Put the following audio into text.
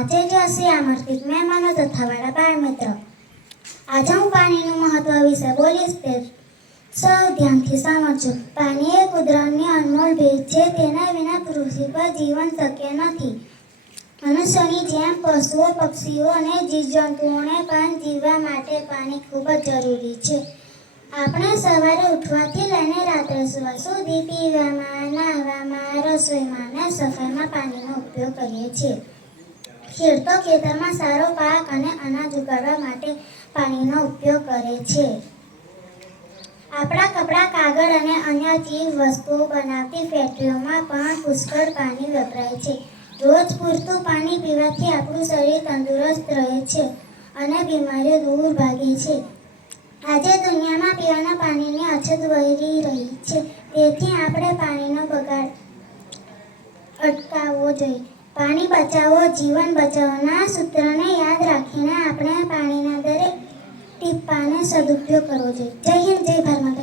આજે જો સિયામર્તિક મહેમાનો તથા વાળા બાળ મિત્રો, આજે હું પાણીનું મહત્વ વિશે બોલીશ તે સૌ ધ્યાનથી સમજો. પાણી એ કુદરતની અનમોલ ભેટ છે. તેના વિના પૃથ્વી પર જીવન શક્ય નથી. મનુષ્યની જેમ પશુઓ, પક્ષીઓ અને જીવજંતુઓને પણ જીવવા માટે પાણી ખૂબ જ જરૂરી છે. આપણે સવારે ઉઠવાથી લઈને રાત્રે સૂવા સુધી પીવામાં, નાહવામાં, રસોઈમાં અને સફાઈમાં પાણીનો ઉપયોગ કરીએ છીએ. ખેડૂતો ખેતરમાં સારો પાક અને અનાજ ઉગાડવા માટે પાણીનો ઉપયોગ કરે છે. આપણા કપડાં, કાગળ અને અન્ય ચીજ વસ્તુઓ બનાવતી ફેક્ટરીઓમાં પણ પુષ્કળ પાણી વપરાય છે. રોજ પૂરતું પાણી પીવાથી આપણું શરીર તંદુરસ્ત રહે છે અને બીમારીઓ દૂર ભાગે છે. આજે દુનિયામાં પીવાના પાણીની અછત વધી રહી છે. તેથી આપણે પાણીનો બગાડ અટકાવવો જોઈએ. પાણી બચાવો, જીવન બચાવોના સૂત્રને યાદ રાખીને આપણે પાણીના દરેક ટીપાનો સદુપયોગ કરવો જોઈએ. જય હિન્દ, જય ભારત.